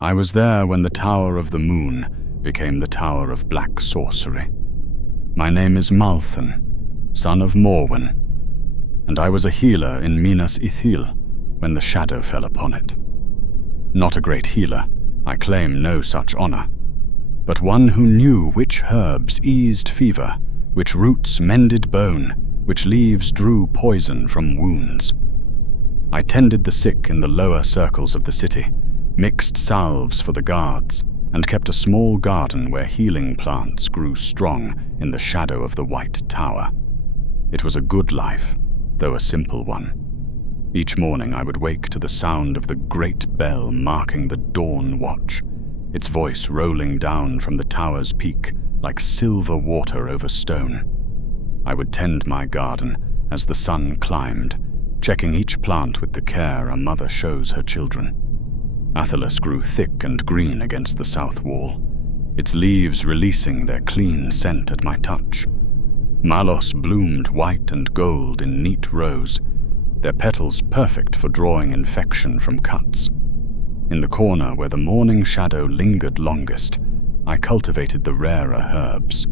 I was there when the Tower of the Moon became the Tower of Black Sorcery. My name is Malthan, son of Morwen, and I was a healer in Minas Ithil when the shadow fell upon it. Not a great healer, I claim no such honor, but one who knew which herbs eased fever, which roots mended bone, which leaves drew poison from wounds. I tended the sick in the lower circles of the city, mixed salves for the guards, and kept a small garden where healing plants grew strong in the shadow of the White Tower. It was a good life, though a simple one. Each morning I would wake to the sound of the great bell marking the dawn watch, its voice rolling down from the tower's peak like silver water over stone. I would tend my garden as the sun climbed, checking each plant with the care a mother shows her children. Athelas grew thick and green against the south wall, its leaves releasing their clean scent at my touch. Malos bloomed white and gold in neat rows, their petals perfect for drawing infection from cuts. In the corner where the morning shadow lingered longest, I cultivated the rarer herbs: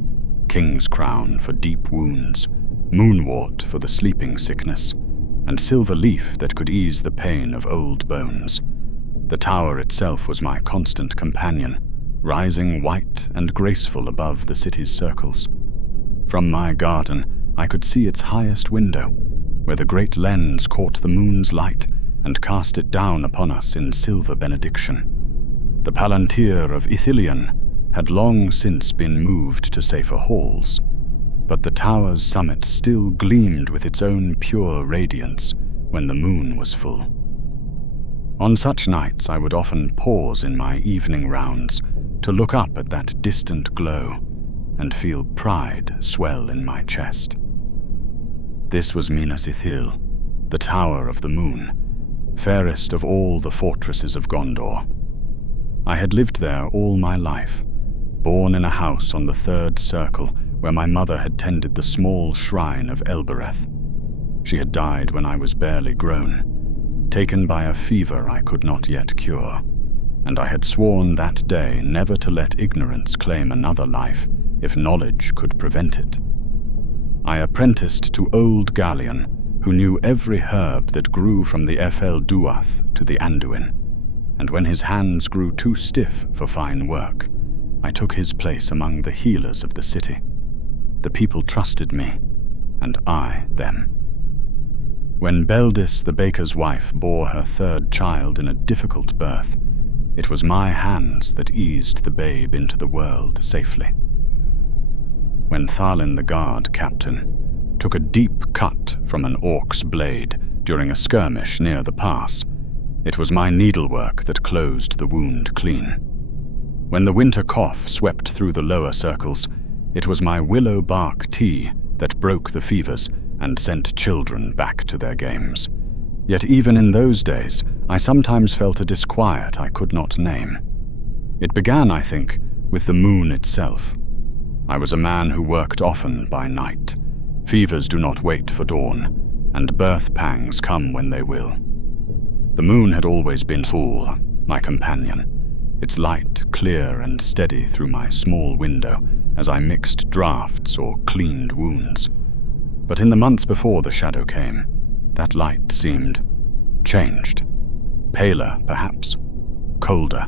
king's crown for deep wounds, moonwort for the sleeping sickness, and silver leaf that could ease the pain of old bones. The tower itself was my constant companion, rising white and graceful above the city's circles. From my garden, I could see its highest window, where the great lens caught the moon's light and cast it down upon us in silver benediction. The Palantir of Ithilien had long since been moved to safer halls, but the tower's summit still gleamed with its own pure radiance when the moon was full. On such nights I would often pause in my evening rounds to look up at that distant glow and feel pride swell in my chest. This was Minas Ithil, the Tower of the Moon, fairest of all the fortresses of Gondor. I had lived there all my life, born in a house on the third circle where my mother had tended the small shrine of Elbereth. She had died when I was barely grown, taken by a fever I could not yet cure, and I had sworn that day never to let ignorance claim another life if knowledge could prevent it. I apprenticed to old Gallion, who knew every herb that grew from the Ephel Duath to the Anduin, and when his hands grew too stiff for fine work, I took his place among the healers of the city. The people trusted me, and I them. When Beldis, the baker's wife, bore her third child in a difficult birth, it was my hands that eased the babe into the world safely. When Thalin the guard captain took a deep cut from an orc's blade during a skirmish near the pass, it was my needlework that closed the wound clean. When the winter cough swept through the lower circles, it was my willow bark tea that broke the fevers and sent children back to their games. Yet even in those days, I sometimes felt a disquiet I could not name. It began, I think, with the moon itself. I was a man who worked often by night. Fevers do not wait for dawn, and birth pangs come when they will. The moon had always been full, my companion, its light clear and steady through my small window as I mixed draughts or cleaned wounds. But in the months before the shadow came, that light seemed changed. Paler, perhaps. Colder.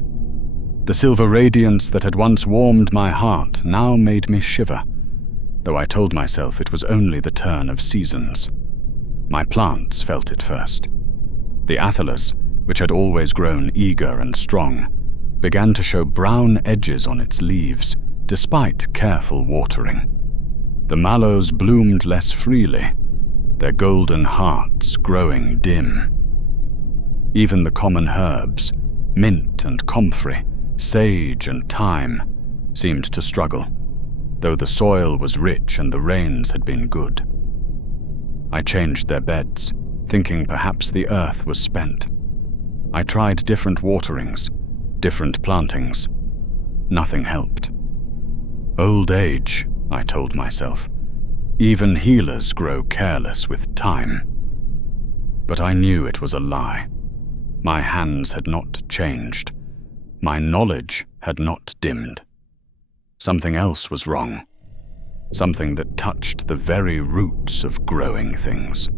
The silver radiance that had once warmed my heart now made me shiver, though I told myself it was only the turn of seasons. My plants felt it first. The Athelas, which had always grown eager and strong, began to show brown edges on its leaves, despite careful watering. The mallows bloomed less freely, their golden hearts growing dim. Even the common herbs, mint and comfrey, sage and thyme, seemed to struggle, though the soil was rich and the rains had been good. I changed their beds, thinking perhaps the earth was spent. I tried different waterings, different plantings. Nothing helped. Old age, I told myself. Even healers grow careless with time. But I knew it was a lie. My hands had not changed. My knowledge had not dimmed. Something else was wrong. Something that touched the very roots of growing things.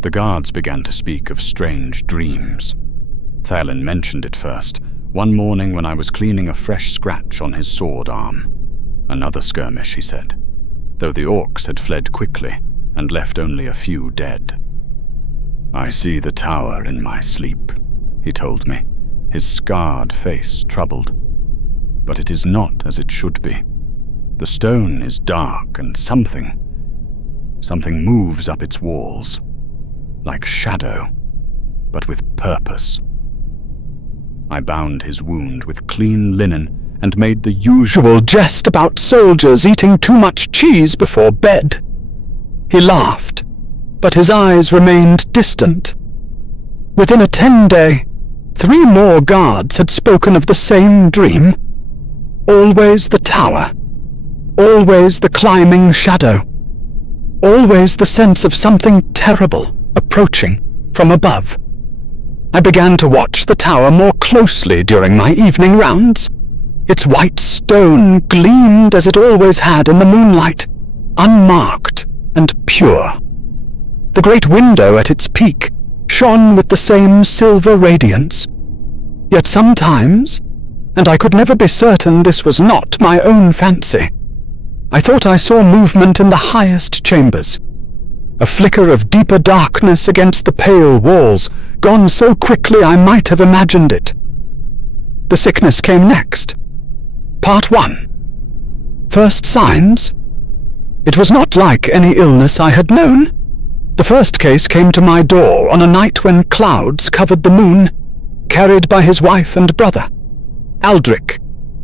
The guards began to speak of strange dreams. Thelin mentioned it first, one morning when I was cleaning a fresh scratch on his sword arm. Another skirmish, he said, though the orcs had fled quickly and left only a few dead. I see the tower in my sleep, he told me, his scarred face troubled. But it is not as it should be. The stone is dark and something moves up its walls, like shadow, but with purpose. I bound his wound with clean linen and made the usual jest about soldiers eating too much cheese before bed. He laughed, but his eyes remained distant. Within a 10-day, 3 more guards had spoken of the same dream. Always the tower. Always the climbing shadow. Always the sense of something terrible approaching from above. I began to watch the tower more closely during my evening rounds. Its white stone gleamed as it always had in the moonlight, unmarked and pure. The great window at its peak shone with the same silver radiance. Yet sometimes, and I could never be certain this was not my own fancy, I thought I saw movement in the highest chambers, a flicker of deeper darkness against the pale walls, gone so quickly I might have imagined it. The sickness came next. Part 1. First signs? It was not like any illness I had known. The first case came to my door on a night when clouds covered the moon, carried by his wife and brother. Aldric,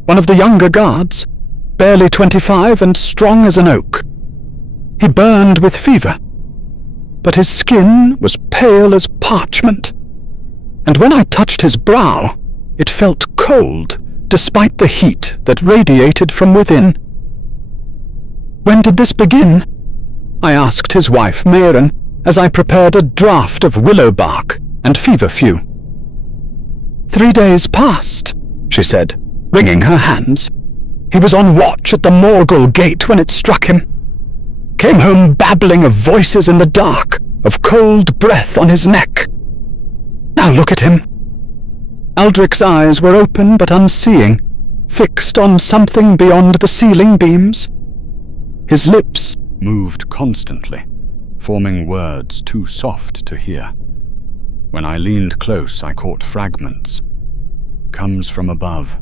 one of the younger guards, barely 25 and strong as an oak. He burned with fever, but his skin was pale as parchment, and when I touched his brow, it felt cold despite the heat that radiated from within. When did this begin? I asked his wife, Mairen, as I prepared a draught of willow bark and feverfew. 3 days past, she said, wringing her hands. He was on watch at the Morgul gate when it struck him. Came home babbling of voices in the dark, of cold breath on his neck. Now look at him. Aldric's eyes were open but unseeing, fixed on something beyond the ceiling beams. His lips moved constantly, forming words too soft to hear. When I leaned close, I caught fragments. Comes from above.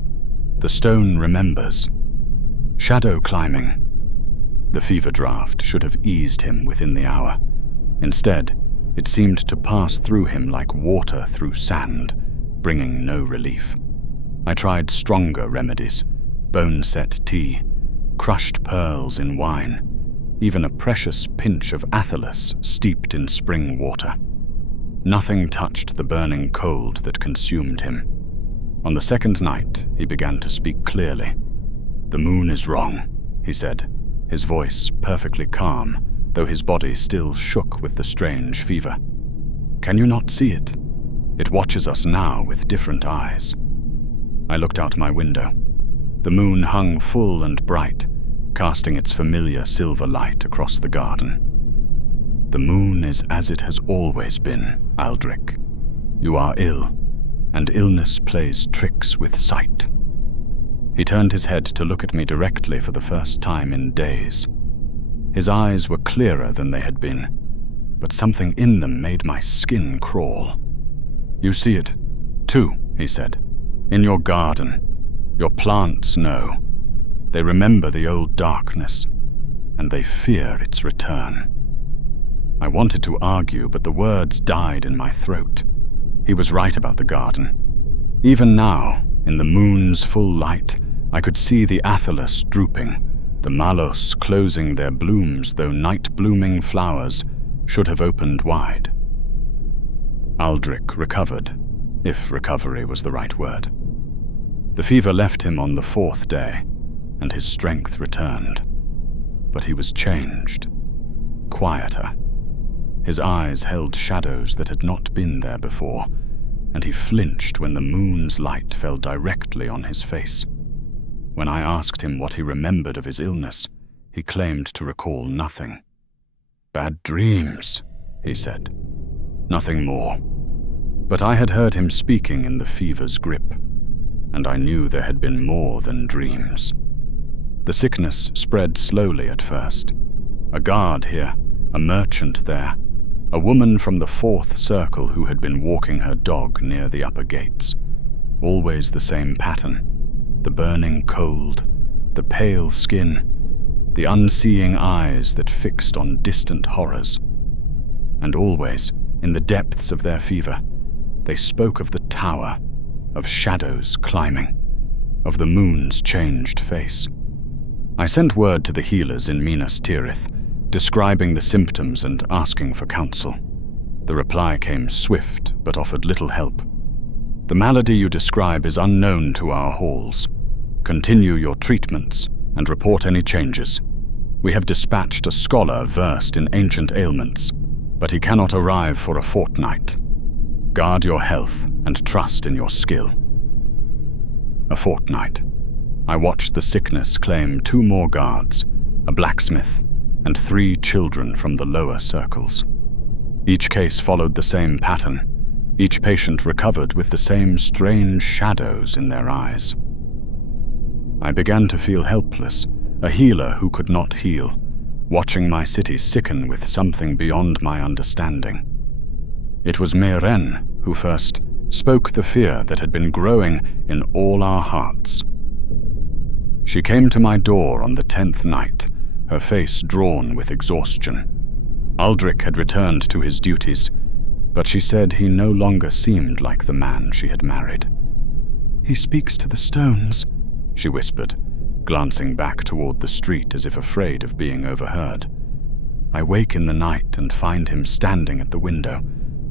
The stone remembers. Shadow climbing. The fever draft should have eased him within the hour. Instead, it seemed to pass through him like water through sand, bringing no relief. I tried stronger remedies, bone-set tea, crushed pearls in wine, even a precious pinch of athelas steeped in spring water. Nothing touched the burning cold that consumed him. On the second night, he began to speak clearly. "The moon is wrong," he said, his voice perfectly calm, though his body still shook with the strange fever. "Can you not see it? It watches us now with different eyes." I looked out my window. The moon hung full and bright, casting its familiar silver light across the garden. "The moon is as it has always been, Aldric. You are ill, and illness plays tricks with sight." He turned his head to look at me directly for the first time in days. His eyes were clearer than they had been, but something in them made my skin crawl. "You see it, too," he said. "In your garden. Your plants know. They remember the old darkness, and they fear its return." I wanted to argue, but the words died in my throat. He was right about the garden. Even now, in the moon's full light, I could see the athelas drooping, the mallows closing their blooms, though night-blooming flowers should have opened wide. Aldric recovered, if recovery was the right word. The fever left him on the 4th day, and his strength returned. But he was changed, quieter. His eyes held shadows that had not been there before, and he flinched when the moon's light fell directly on his face. When I asked him what he remembered of his illness, he claimed to recall nothing. "Bad dreams," he said. "Nothing more." But I had heard him speaking in the fever's grip, and I knew there had been more than dreams. The sickness spread slowly at first. A guard here, a merchant there, a woman from the fourth circle who had been walking her dog near the upper gates. Always the same pattern: the burning cold, the pale skin, the unseeing eyes that fixed on distant horrors. And always, in the depths of their fever, they spoke of the tower, of shadows climbing, of the moon's changed face. I sent word to the healers in Minas Tirith, describing the symptoms and asking for counsel. The reply came swift, but offered little help. "The malady you describe is unknown to our halls. Continue your treatments and report any changes. We have dispatched a scholar versed in ancient ailments, but he cannot arrive for a fortnight. Guard your health and trust in your skill." A fortnight. I watched the sickness claim 2 more guards, a blacksmith, and 3 children from the lower circles. Each case followed the same pattern. Each patient recovered with the same strange shadows in their eyes. I began to feel helpless, a healer who could not heal, watching my city sicken with something beyond my understanding. It was Meiren who first spoke the fear that had been growing in all our hearts. She came to my door on the 10th night, her face drawn with exhaustion. Aldrich had returned to his duties, but she said he no longer seemed like the man she had married. "He speaks to the stones," she whispered, glancing back toward the street as if afraid of being overheard. "I wake in the night and find him standing at the window,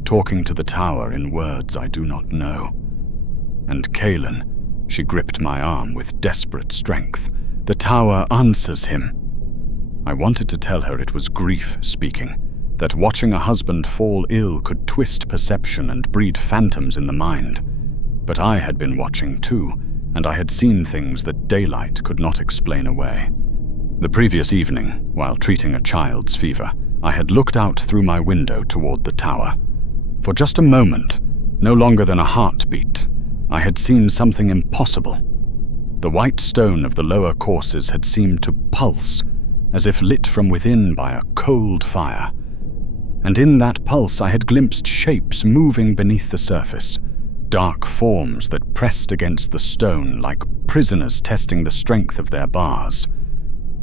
talking to the tower in words I do not know. And Kaelin," she gripped my arm with desperate strength, "the tower answers him." I wanted to tell her it was grief speaking, that watching a husband fall ill could twist perception and breed phantoms in the mind. But I had been watching too, and I had seen things that daylight could not explain away. The previous evening, while treating a child's fever, I had looked out through my window toward the tower. For just a moment, no longer than a heartbeat, I had seen something impossible. The white stone of the lower courses had seemed to pulse, as if lit from within by a cold fire. And in that pulse I had glimpsed shapes moving beneath the surface, dark forms that pressed against the stone like prisoners testing the strength of their bars.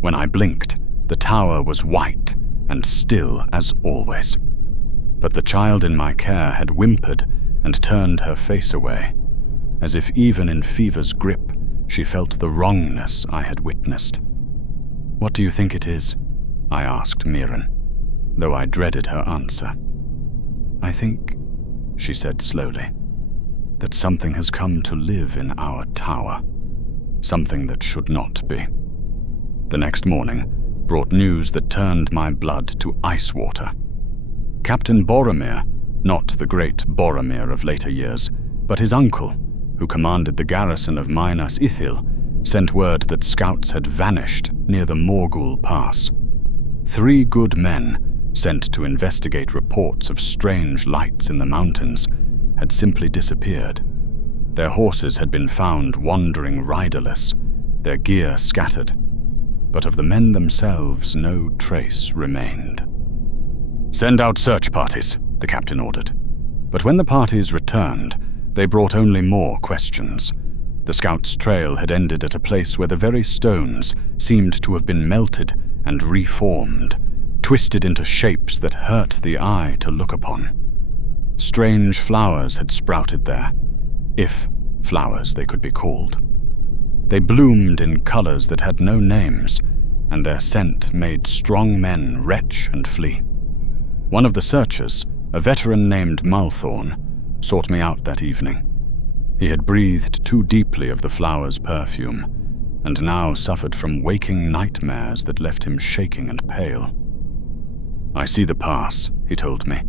When I blinked, the tower was white and still as always. But the child in my care had whimpered and turned her face away, as if even in fever's grip she felt the wrongness I had witnessed. "What do you think it is?" I asked Meiren, though I dreaded her answer. "I think," she said slowly, "that something has come to live in our tower, something that should not be." The next morning brought news that turned my blood to ice water. Captain Boromir, not the great Boromir of later years, but his uncle, who commanded the garrison of Minas Ithil, sent word that scouts had vanished near the Morgul Pass. 3 good men, sent to investigate reports of strange lights in the mountains, had simply disappeared. Their horses had been found wandering riderless, their gear scattered, but of the men themselves no trace remained. "Send out search parties," the captain ordered. But when the parties returned, they brought only more questions. The scouts' trail had ended at a place where the very stones seemed to have been melted and reformed, twisted into shapes that hurt the eye to look upon. Strange flowers had sprouted there, if flowers they could be called. They bloomed in colors that had no names, and their scent made strong men retch and flee. One of the searchers, a veteran named Malthorn, sought me out that evening. He had breathed too deeply of the flower's perfume, and now suffered from waking nightmares that left him shaking and pale. "I see the pass," he told me,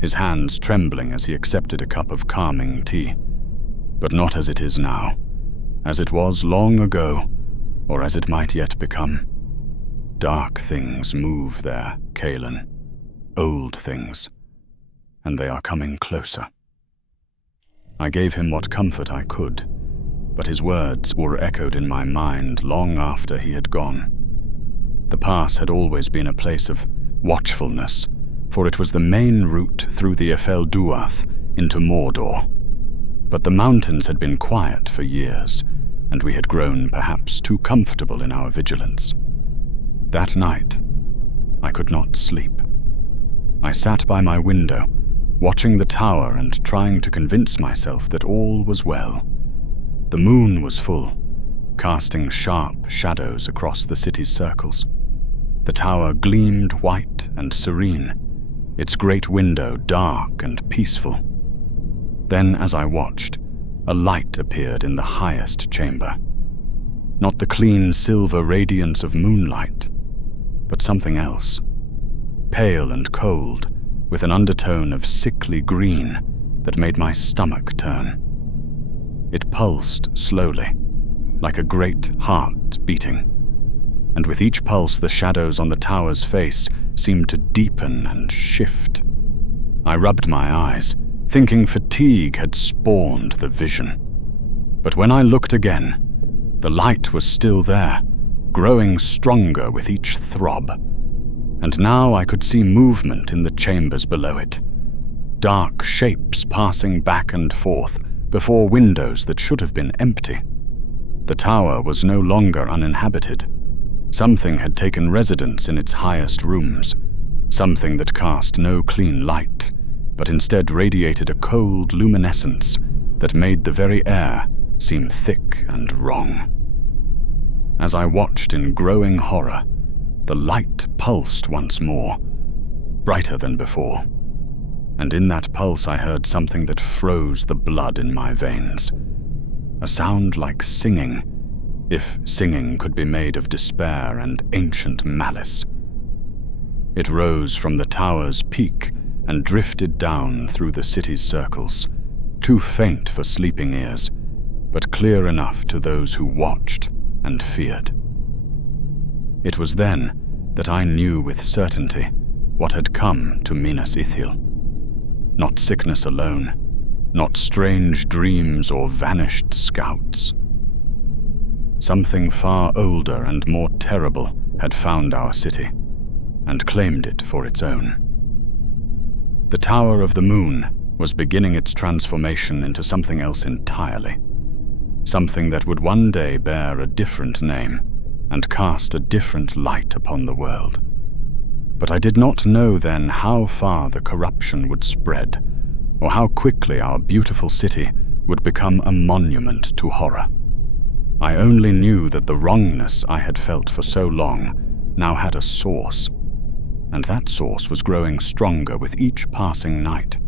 his hands trembling as he accepted a cup of calming tea. But not as it is now, as it was long ago, or as it might yet become. Dark things move there, Cailan. Old things. And they are coming closer. I gave him what comfort I could, but his words were echoed in my mind long after he had gone. The pass had always been a place of watchfulness, for it was the main route through the Isildur into Mordor. But the mountains had been quiet for years, and we had grown perhaps too comfortable in our vigilance. That night, I could not sleep. I sat by my window, watching the tower and trying to convince myself that all was well. The moon was full, casting sharp shadows across the city's circles. The tower gleamed white and serene, its great window dark and peaceful. Then, as I watched, a light appeared in the highest chamber. Not the clean silver radiance of moonlight, but something else. Pale and cold, with an undertone of sickly green that made my stomach turn. It pulsed slowly, like a great heart beating. And with each pulse the shadows on the tower's face seemed to deepen and shift. I rubbed my eyes, thinking fatigue had spawned the vision. But when I looked again, the light was still there, growing stronger with each throb. And now I could see movement in the chambers below it. Dark shapes passing back and forth before windows that should have been empty. The tower was no longer uninhabited. Something had taken residence in its highest rooms, something that cast no clean light, but instead radiated a cold luminescence that made the very air seem thick and wrong. As I watched in growing horror, the light pulsed once more, brighter than before. And in that pulse I heard something that froze the blood in my veins. A sound like singing, if singing could be made of despair and ancient malice. It rose from the tower's peak and drifted down through the city's circles, too faint for sleeping ears, but clear enough to those who watched and feared. It was then that I knew with certainty what had come to Minas Ithil. Not sickness alone, not strange dreams or vanished scouts. Something far older and more terrible had found our city, and claimed it for its own. The Tower of the Moon was beginning its transformation into something else entirely, something that would one day bear a different name and cast a different light upon the world. But I did not know then how far the corruption would spread, or how quickly our beautiful city would become a monument to horror. I only knew that the wrongness I had felt for so long now had a source, and that source was growing stronger with each passing night.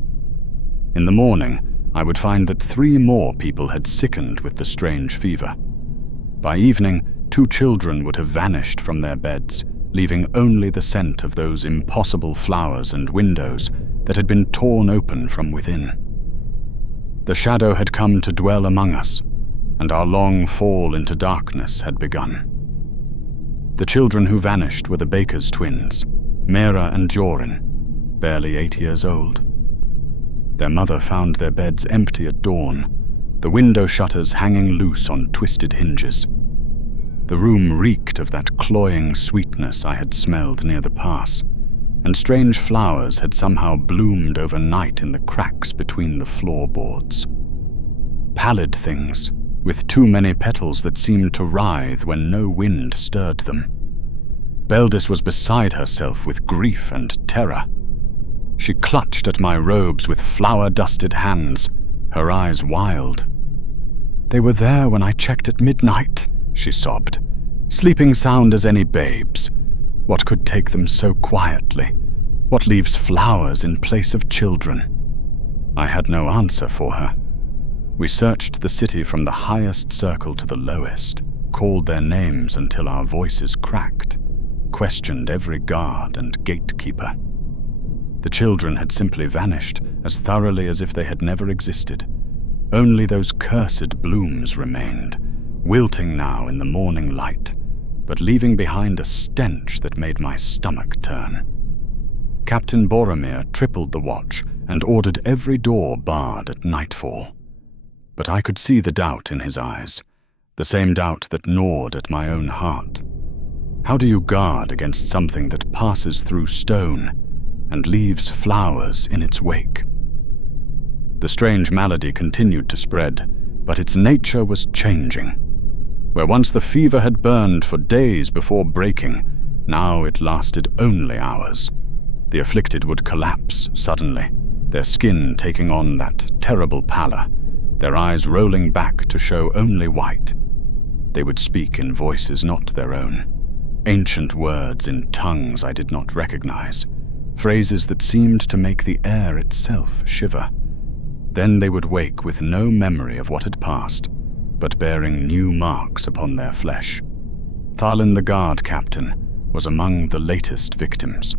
In the morning, I would find that 3 more people had sickened with the strange fever. By evening, 2 children would have vanished from their beds, leaving only the scent of those impossible flowers and windows that had been torn open from within. The shadow had come to dwell among us, and our long fall into darkness had begun. The children who vanished were the baker's twins, Mera and Jorin, barely 8 years old. Their mother found their beds empty at dawn, the window shutters hanging loose on twisted hinges. The room reeked of that cloying sweetness I had smelled near the pass, and strange flowers had somehow bloomed overnight in the cracks between the floorboards. Pallid things, with too many petals that seemed to writhe when no wind stirred them. Beldis was beside herself with grief and terror. She clutched at my robes with flower-dusted hands, her eyes wild. "They were there when I checked at midnight," she sobbed, "sleeping sound as any babes. What could take them so quietly? What leaves flowers in place of children?" I had no answer for her. We searched the city from the highest circle to the lowest, called their names until our voices cracked, questioned every guard and gatekeeper. The children had simply vanished, as thoroughly as if they had never existed. Only those cursed blooms remained, wilting now in the morning light, but leaving behind a stench that made my stomach turn. Captain Boromir tripled the watch and ordered every door barred at nightfall. But I could see the doubt in his eyes, the same doubt that gnawed at my own heart. How do you guard against something that passes through stone and leaves flowers in its wake? The strange malady continued to spread, but its nature was changing. Where once the fever had burned for days before breaking, now it lasted only hours. The afflicted would collapse suddenly, their skin taking on that terrible pallor, their eyes rolling back to show only white. They would speak in voices not their own, ancient words in tongues I did not recognize, phrases that seemed to make the air itself shiver. Then they would wake with no memory of what had passed, but bearing new marks upon their flesh. Thalin the guard captain was among the latest victims.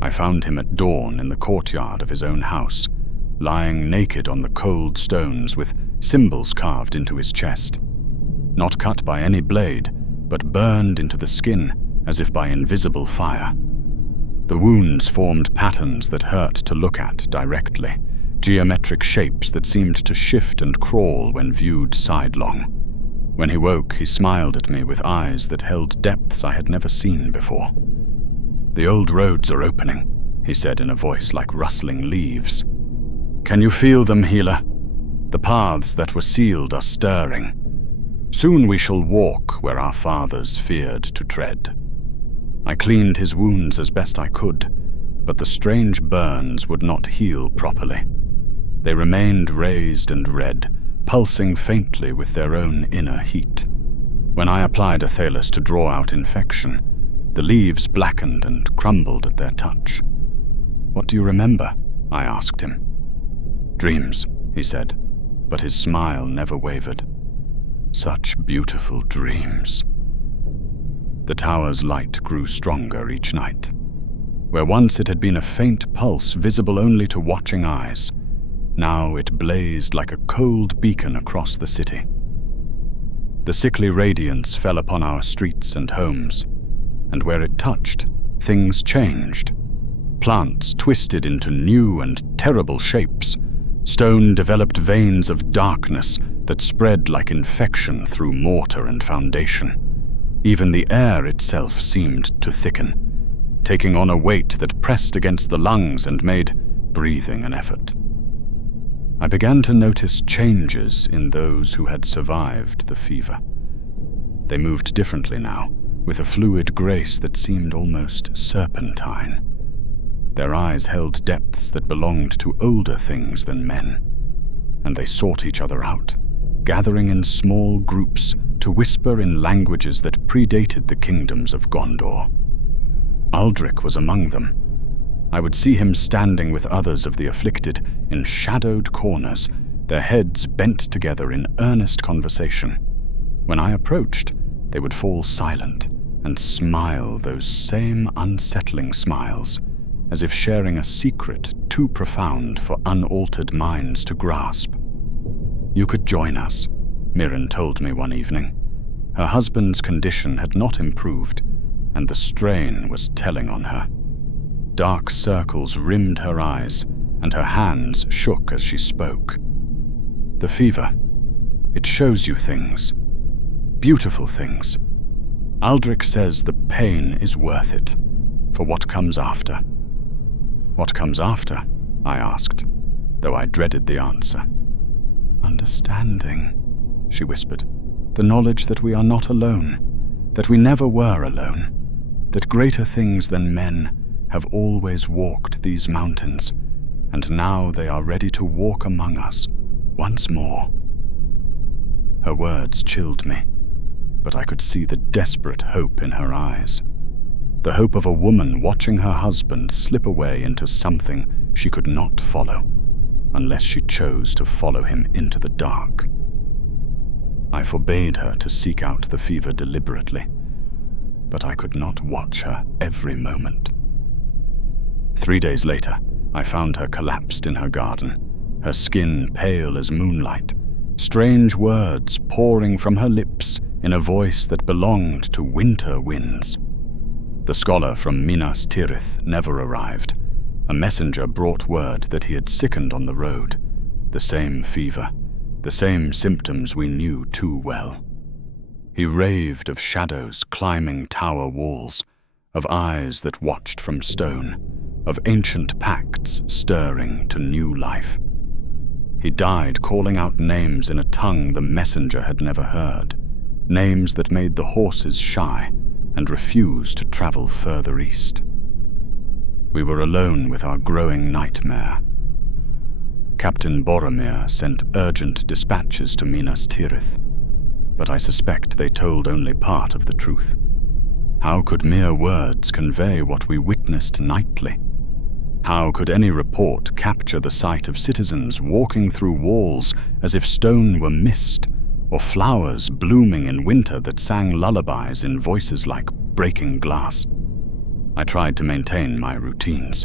I found him at dawn in the courtyard of his own house, lying naked on the cold stones with symbols carved into his chest. Not cut by any blade, but burned into the skin as if by invisible fire. The wounds formed patterns that hurt to look at directly, geometric shapes that seemed to shift and crawl when viewed sidelong. When he woke, he smiled at me with eyes that held depths I had never seen before. "The old roads are opening," he said in a voice like rustling leaves. "Can you feel them, healer? The paths that were sealed are stirring. Soon we shall walk where our fathers feared to tread." I cleaned his wounds as best I could, but the strange burns would not heal properly. They remained raised and red, pulsing faintly with their own inner heat. When I applied Athelas to draw out infection, the leaves blackened and crumbled at their touch. "What do you remember?" I asked him. "Dreams," he said, but his smile never wavered. "Such beautiful dreams." The tower's light grew stronger each night. Where once it had been a faint pulse visible only to watching eyes, now it blazed like a cold beacon across the city. The sickly radiance fell upon our streets and homes, and where it touched, things changed. Plants twisted into new and terrible shapes. Stone developed veins of darkness that spread like infection through mortar and foundation. Even the air itself seemed to thicken, taking on a weight that pressed against the lungs and made breathing an effort. I began to notice changes in those who had survived the fever. They moved differently now, with a fluid grace that seemed almost serpentine. Their eyes held depths that belonged to older things than men, and they sought each other out, gathering in small groups to whisper in languages that predated the kingdoms of Gondor. Aldrich was among them. I would see him standing with others of the afflicted in shadowed corners, their heads bent together in earnest conversation. When I approached, they would fall silent and smile those same unsettling smiles, as if sharing a secret too profound for unaltered minds to grasp. "You could join us," Mirren told me one evening. Her husband's condition had not improved, and the strain was telling on her. Dark circles rimmed her eyes, and her hands shook as she spoke. "The fever, it shows you things. Beautiful things. Aldrich says the pain is worth it, for what comes after." "What comes after?" I asked, though I dreaded the answer. "Understanding," she whispered. "The knowledge that we are not alone, that we never were alone, that greater things than men have always walked these mountains, and now they are ready to walk among us once more." Her words chilled me, but I could see the desperate hope in her eyes. The hope of a woman watching her husband slip away into something she could not follow, unless she chose to follow him into the dark. I forbade her to seek out the fever deliberately, but I could not watch her every moment. 3 days later, I found her collapsed in her garden, her skin pale as moonlight, strange words pouring from her lips in a voice that belonged to winter winds. The scholar from Minas Tirith never arrived. A messenger brought word that he had sickened on the road. The same fever, the same symptoms we knew too well. He raved of shadows climbing tower walls, of eyes that watched from stone, of ancient pacts stirring to new life. He died calling out names in a tongue the messenger had never heard, names that made the horses shy and refused to travel further east. We were alone with our growing nightmare. Captain Boromir sent urgent dispatches to Minas Tirith, but I suspect they told only part of the truth. How could mere words convey what we witnessed nightly? How could any report capture the sight of citizens walking through walls as if stone were mist, or flowers blooming in winter that sang lullabies in voices like breaking glass? I tried to maintain my routines,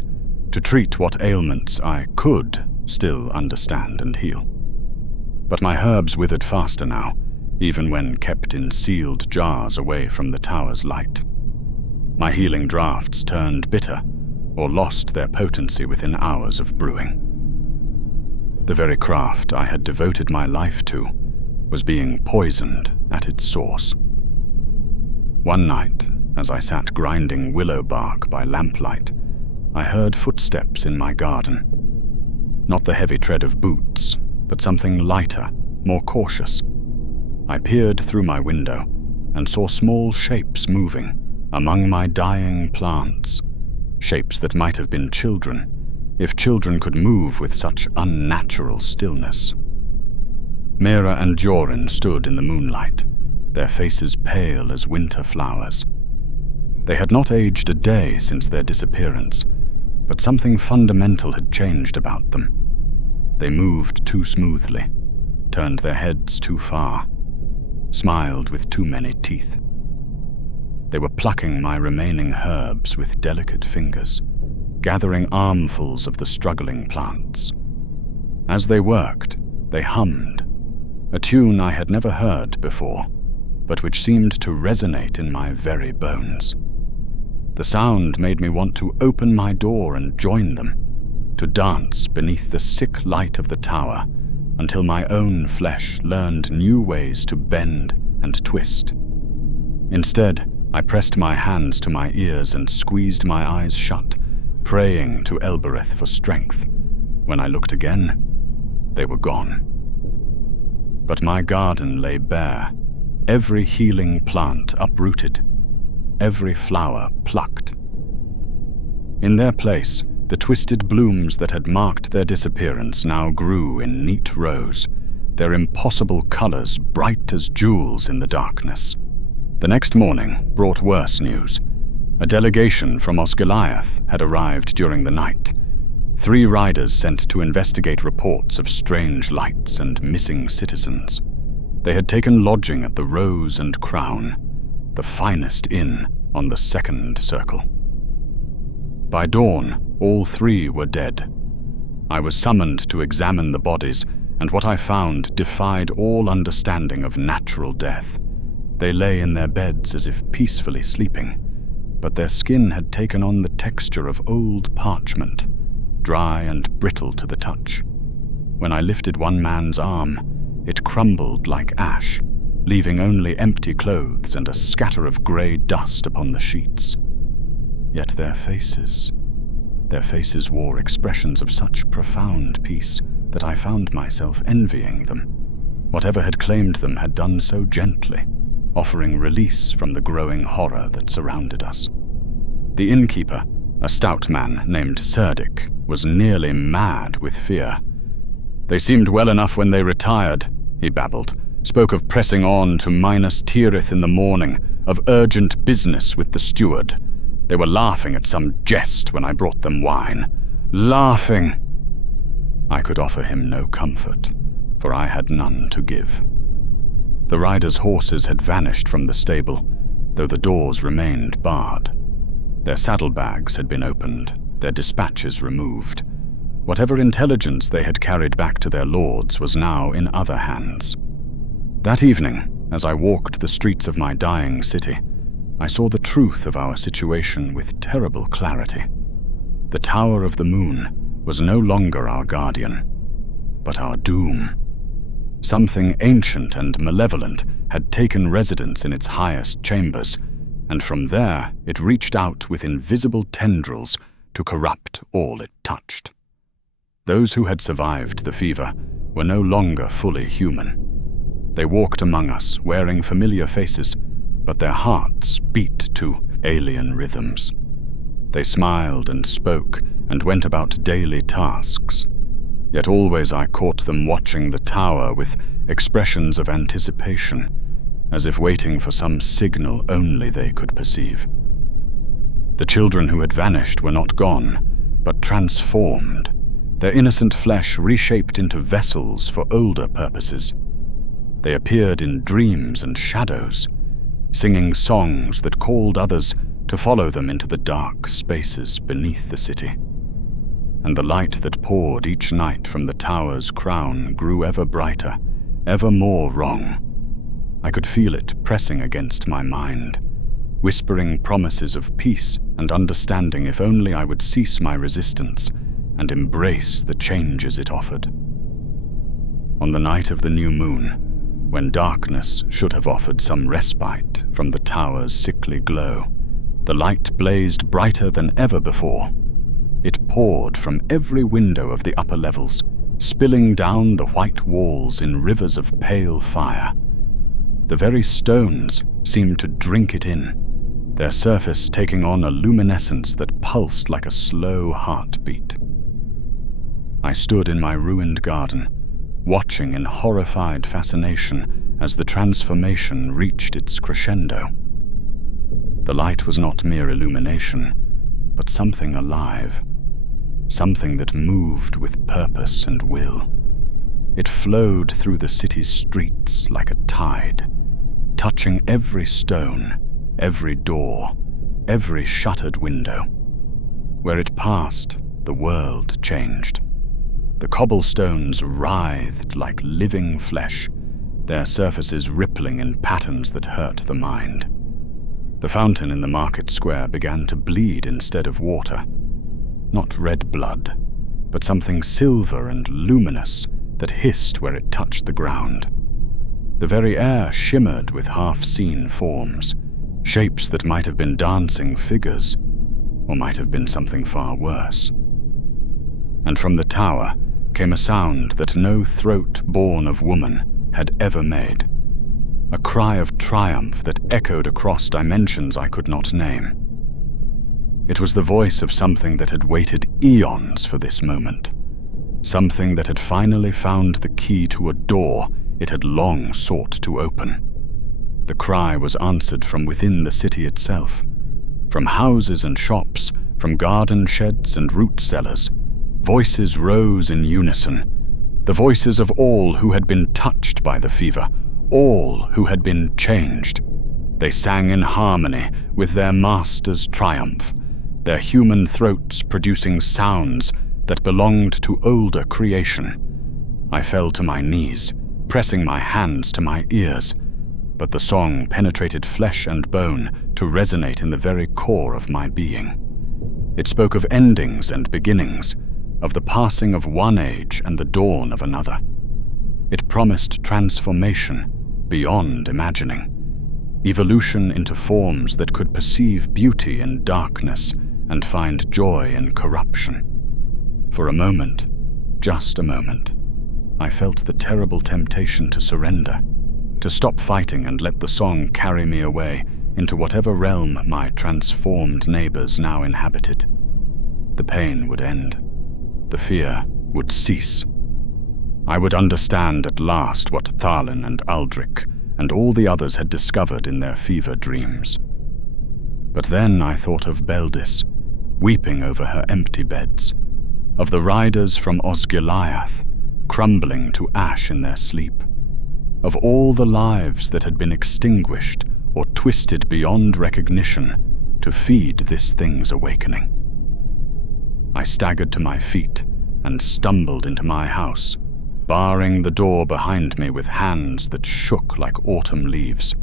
to treat what ailments I could still understand and heal. But my herbs withered faster now, even when kept in sealed jars away from the tower's light. My healing draughts turned bitter, or lost their potency within hours of brewing. The very craft I had devoted my life to was being poisoned at its source. One night, as I sat grinding willow bark by lamplight, I heard footsteps in my garden. Not the heavy tread of boots, but something lighter, more cautious. I peered through my window and saw small shapes moving among my dying plants, shapes that might have been children, if children could move with such unnatural stillness. Mira and Jorin stood in the moonlight, their faces pale as winter flowers. They had not aged a day since their disappearance, but something fundamental had changed about them. They moved too smoothly, turned their heads too far, smiled with too many teeth. They were plucking my remaining herbs with delicate fingers, gathering armfuls of the struggling plants. As they worked, they hummed, a tune I had never heard before, but which seemed to resonate in my very bones. The sound made me want to open my door and join them, to dance beneath the sick light of the tower until my own flesh learned new ways to bend and twist. Instead, I pressed my hands to my ears and squeezed my eyes shut, praying to Elbereth for strength. When I looked again, they were gone. But my garden lay bare, every healing plant uprooted, every flower plucked. In their place, the twisted blooms that had marked their disappearance now grew in neat rows, their impossible colors bright as jewels in the darkness. The next morning brought worse news. A delegation from Osgiliath had arrived during the night. 3 riders sent to investigate reports of strange lights and missing citizens. They had taken lodging at the Rose and Crown, the finest inn on the second circle. By dawn, all 3 were dead. I was summoned to examine the bodies, and what I found defied all understanding of natural death. They lay in their beds as if peacefully sleeping, but their skin had taken on the texture of old parchment, dry and brittle to the touch. When I lifted one man's arm, it crumbled like ash, leaving only empty clothes and a scatter of grey dust upon the sheets. Yet their faces wore expressions of such profound peace that I found myself envying them. Whatever had claimed them had done so gently, offering release from the growing horror that surrounded us. The innkeeper, a stout man named Serdic, was nearly mad with fear. "They seemed well enough when they retired," he babbled, spoke of pressing on to Minas Tirith in the morning, of urgent business with the steward. They were laughing at some jest when I brought them wine. Laughing! I could offer him no comfort, for I had none to give. The riders' horses had vanished from the stable, though the doors remained barred. Their saddlebags had been opened, their dispatches removed. Whatever intelligence they had carried back to their lords was now in other hands. That evening, as I walked the streets of my dying city, I saw the truth of our situation with terrible clarity. The Tower of the Moon was no longer our guardian, but our doom. Something ancient and malevolent had taken residence in its highest chambers, and from there it reached out with invisible tendrils to corrupt all it touched. Those who had survived the fever were no longer fully human. They walked among us wearing familiar faces, but their hearts beat to alien rhythms. They smiled and spoke and went about daily tasks. Yet always I caught them watching the tower with expressions of anticipation, as if waiting for some signal only they could perceive. The children who had vanished were not gone, but transformed, their innocent flesh reshaped into vessels for older purposes. They appeared in dreams and shadows, singing songs that called others to follow them into the dark spaces beneath the city. And the light that poured each night from the tower's crown grew ever brighter, ever more wrong. I could feel it pressing against my mind, whispering promises of peace and understanding if only I would cease my resistance and embrace the changes it offered. On the night of the new moon, when darkness should have offered some respite from the tower's sickly glow, the light blazed brighter than ever before. It poured from every window of the upper levels, spilling down the white walls in rivers of pale fire. The very stones seemed to drink it in, their surface taking on a luminescence that pulsed like a slow heartbeat. I stood in my ruined garden, watching in horrified fascination as the transformation reached its crescendo. The light was not mere illumination, but something alive, something that moved with purpose and will. It flowed through the city's streets like a tide, touching every stone, every door, every shuttered window. Where it passed, the world changed. The cobblestones writhed like living flesh, their surfaces rippling in patterns that hurt the mind. The fountain in the market square began to bleed instead of water. Not red blood, but something silver and luminous that hissed where it touched the ground. The very air shimmered with half-seen forms, shapes that might have been dancing figures, or might have been something far worse. And from the tower came a sound that no throat born of woman had ever made, a cry of triumph that echoed across dimensions I could not name. It was the voice of something that had waited eons for this moment, something that had finally found the key to a door it had long sought to open. The cry was answered from within the city itself, from houses and shops, from garden sheds and root cellars. Voices rose in unison, the voices of all who had been touched by the fever, all who had been changed. They sang in harmony with their master's triumph, their human throats producing sounds that belonged to older creation. I fell to my knees, pressing my hands to my ears, but the song penetrated flesh and bone to resonate in the very core of my being. It spoke of endings and beginnings, of the passing of one age and the dawn of another. It promised transformation beyond imagining, evolution into forms that could perceive beauty in darkness and find joy in corruption. For a moment, just a moment, I felt the terrible temptation to surrender, to stop fighting and let the song carry me away into whatever realm my transformed neighbors now inhabited. The pain would end. The fear would cease. I would understand at last what Thalin and Aldrich and all the others had discovered in their fever dreams. But then I thought of Beldis, weeping over her empty beds, of the riders from Osgiliath, crumbling to ash in their sleep, of all the lives that had been extinguished or twisted beyond recognition to feed this thing's awakening. I staggered to my feet and stumbled into my house, barring the door behind me with hands that shook like autumn leaves.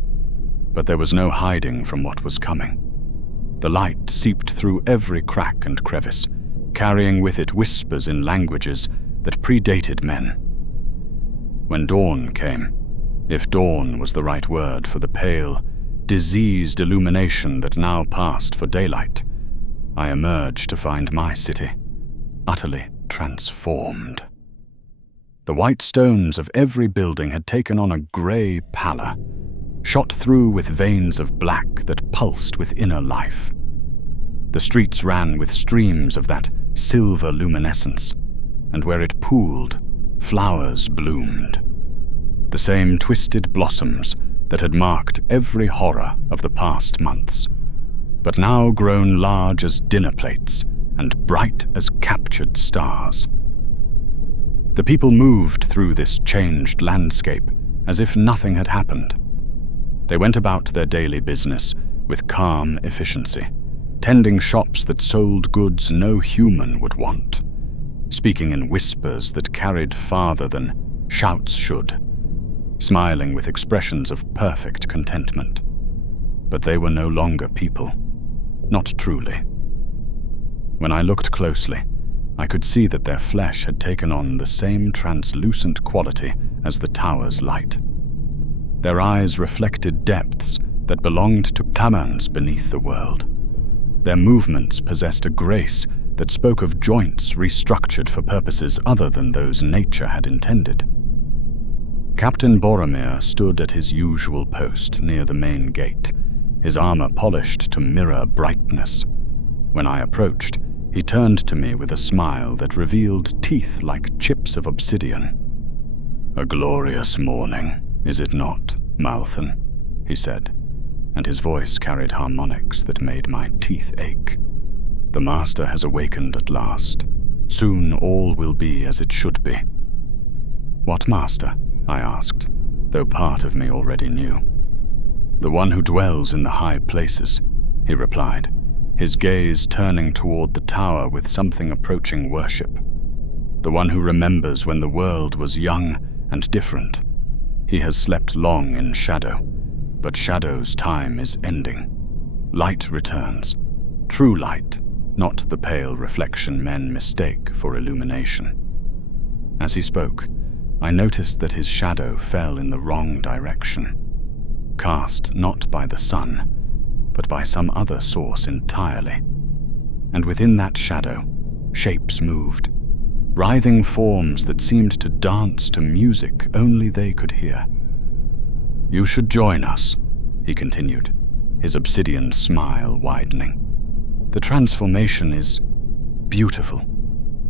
But there was no hiding from what was coming. The light seeped through every crack and crevice, carrying with it whispers in languages that predated men. When dawn came, if dawn was the right word for the pale, diseased illumination that now passed for daylight, I emerged to find my city utterly transformed. The white stones of every building had taken on a grey pallor, shot through with veins of black that pulsed with inner life. The streets ran with streams of that silver luminescence, and where it pooled, flowers bloomed. The same twisted blossoms that had marked every horror of the past months, but now grown large as dinner plates and bright as captured stars. The people moved through this changed landscape as if nothing had happened. They went about their daily business with calm efficiency, tending shops that sold goods no human would want, speaking in whispers that carried farther than shouts should, smiling with expressions of perfect contentment. But they were no longer people, not truly. When I looked closely, I could see that their flesh had taken on the same translucent quality as the tower's light. Their eyes reflected depths that belonged to caverns beneath the world. Their movements possessed a grace that spoke of joints restructured for purposes other than those nature had intended. Captain Boromir stood at his usual post near the main gate, his armor polished to mirror brightness. When I approached, he turned to me with a smile that revealed teeth like chips of obsidian. "A glorious morning, is it not, Malthan?" he said, and his voice carried harmonics that made my teeth ache. "The Master has awakened at last. Soon all will be as it should be." "What Master?" I asked, though part of me already knew. "The one who dwells in the high places," he replied, his gaze turning toward the tower with something approaching worship. "The one who remembers when the world was young and different. He has slept long in shadow, but shadow's time is ending. Light returns, true light, not the pale reflection men mistake for illumination." As he spoke, I noticed that his shadow fell in the wrong direction, cast not by the sun, but by some other source entirely. And within that shadow, shapes moved, writhing forms that seemed to dance to music only they could hear. "You should join us," he continued, his obsidian smile widening. "The transformation is beautiful.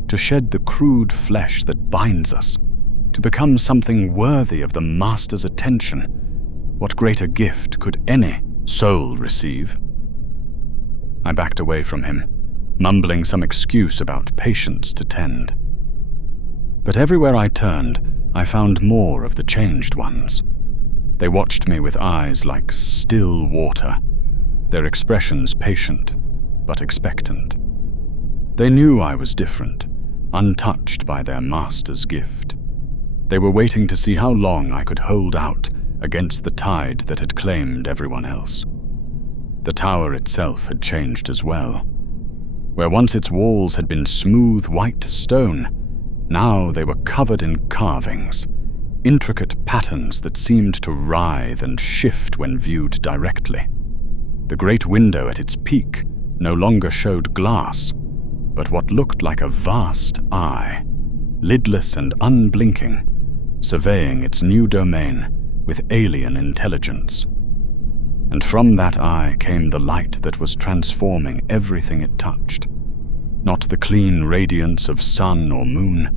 To shed the crude flesh that binds us, to become something worthy of the Master's attention, what greater gift could any soul receive?" I backed away from him, mumbling some excuse about patients to tend. But everywhere I turned, I found more of the changed ones. They watched me with eyes like still water, their expressions patient but expectant. They knew I was different, untouched by their Master's gift. They were waiting to see how long I could hold out against the tide that had claimed everyone else. The tower itself had changed as well. Where once its walls had been smooth white stone, now they were covered in carvings, intricate patterns that seemed to writhe and shift when viewed directly. The great window at its peak no longer showed glass, but what looked like a vast eye, lidless and unblinking, surveying its new domain with alien intelligence. And from that eye came the light that was transforming everything it touched. Not the clean radiance of sun or moon,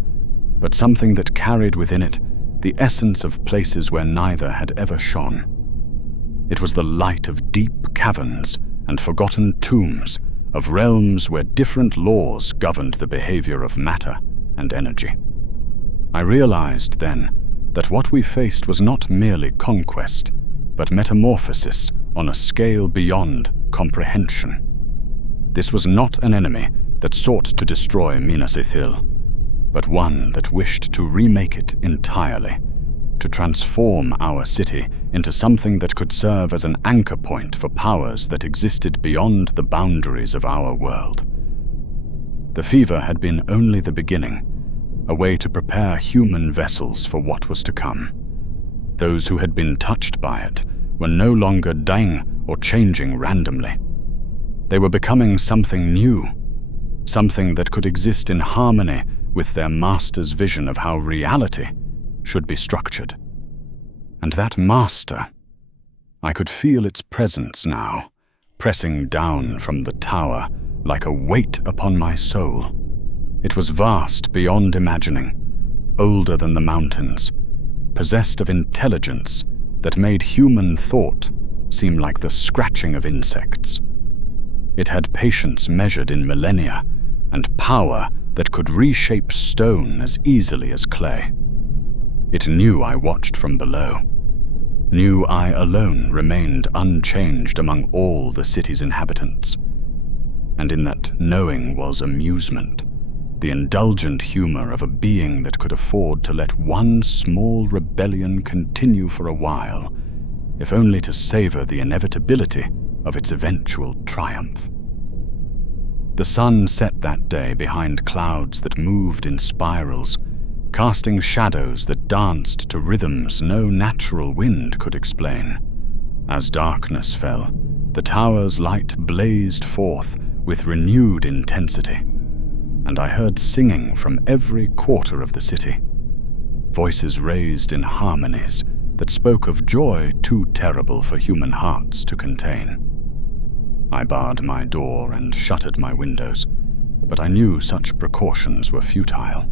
but something that carried within it the essence of places where neither had ever shone. It was the light of deep caverns and forgotten tombs, of realms where different laws governed the behavior of matter and energy. I realized then that what we faced was not merely conquest, but metamorphosis on a scale beyond comprehension. This was not an enemy, that sought to destroy Minas Ithil, but one that wished to remake it entirely, to transform our city into something that could serve as an anchor point for powers that existed beyond the boundaries of our world. The fever had been only the beginning, a way to prepare human vessels for what was to come. Those who had been touched by it were no longer dying or changing randomly. They were becoming something new, something that could exist in harmony with their master's vision of how reality should be structured. And that master, I could feel its presence now, pressing down from the tower like a weight upon my soul. It was vast beyond imagining, older than the mountains, possessed of intelligence that made human thought seem like the scratching of insects. It had patience measured in millennia, and power that could reshape stone as easily as clay. It knew I watched from below, knew I alone remained unchanged among all the city's inhabitants. And in that knowing was amusement, the indulgent humor of a being that could afford to let one small rebellion continue for a while, if only to savor the inevitability of its eventual triumph. The sun set that day behind clouds that moved in spirals, casting shadows that danced to rhythms no natural wind could explain. As darkness fell, the tower's light blazed forth with renewed intensity, and I heard singing from every quarter of the city, voices raised in harmonies that spoke of joy too terrible for human hearts to contain. I barred my door and shuttered my windows, but I knew such precautions were futile.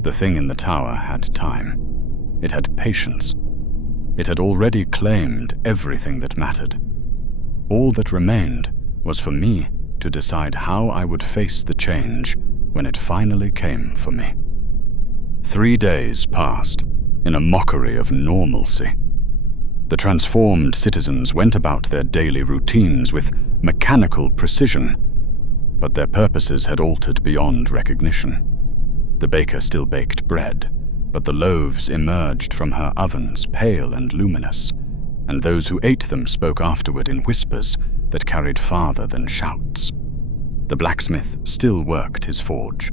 The thing in the tower had time. It had patience. It had already claimed everything that mattered. All that remained was for me to decide how I would face the change when it finally came for me. 3 days passed in a mockery of normalcy. The transformed citizens went about their daily routines with mechanical precision, but their purposes had altered beyond recognition. The baker still baked bread, but the loaves emerged from her ovens pale and luminous, and those who ate them spoke afterward in whispers that carried farther than shouts. The blacksmith still worked his forge,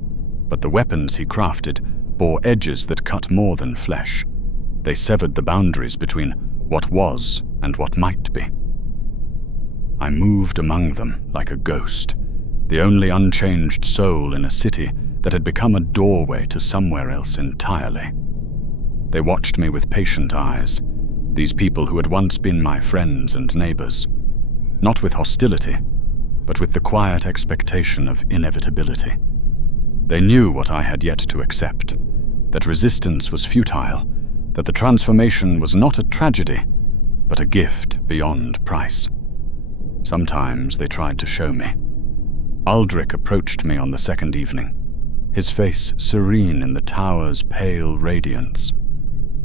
but the weapons he crafted bore edges that cut more than flesh. They severed the boundaries between what was and what might be. I moved among them like a ghost, the only unchanged soul in a city that had become a doorway to somewhere else entirely. They watched me with patient eyes, these people who had once been my friends and neighbors, not with hostility, but with the quiet expectation of inevitability. They knew what I had yet to accept, that resistance was futile, that the transformation was not a tragedy, but a gift beyond price. Sometimes they tried to show me. Aldrich approached me on the second evening, his face serene in the tower's pale radiance.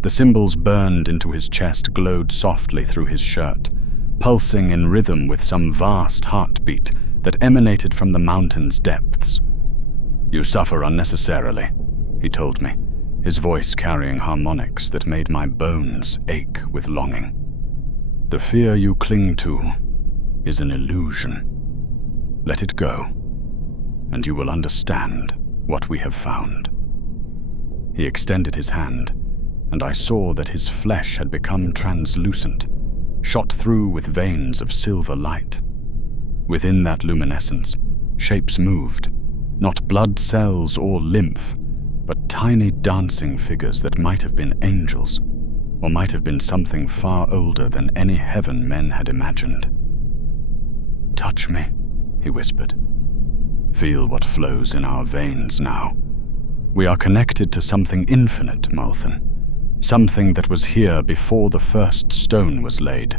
The symbols burned into his chest glowed softly through his shirt, pulsing in rhythm with some vast heartbeat that emanated from the mountain's depths. "You suffer unnecessarily," he told me, his voice carrying harmonics that made my bones ache with longing. "The fear you cling to is an illusion. Let it go, and you will understand what we have found." He extended his hand, and I saw that his flesh had become translucent, shot through with veins of silver light. Within that luminescence, shapes moved, not blood cells or lymph, but tiny dancing figures that might have been angels, or might have been something far older than any heaven men had imagined. "Touch me," he whispered. "Feel what flows in our veins now. We are connected to something infinite, Malthan. Something that was here before the first stone was laid.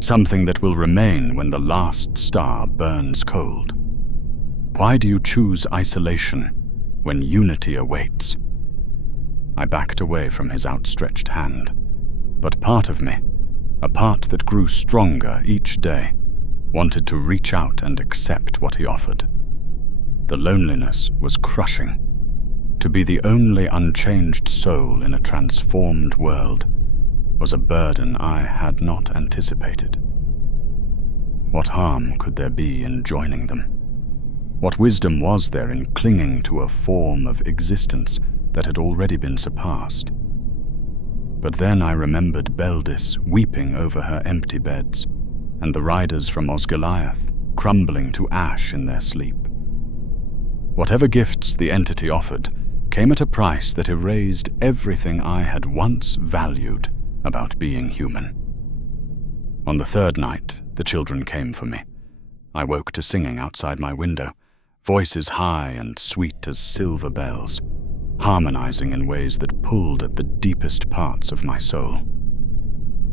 Something that will remain when the last star burns cold. Why do you choose isolation when unity awaits?" I backed away from his outstretched hand, but part of me, a part that grew stronger each day, wanted to reach out and accept what he offered. The loneliness was crushing. To be the only unchanged soul in a transformed world was a burden I had not anticipated. What harm could there be in joining them? What wisdom was there in clinging to a form of existence that had already been surpassed? But then I remembered Beldis weeping over her empty beds, and the riders from Osgiliath crumbling to ash in their sleep. Whatever gifts the entity offered came at a price that erased everything I had once valued about being human. On the third night, the children came for me. I woke to singing outside my window, voices high and sweet as silver bells, harmonizing in ways that pulled at the deepest parts of my soul.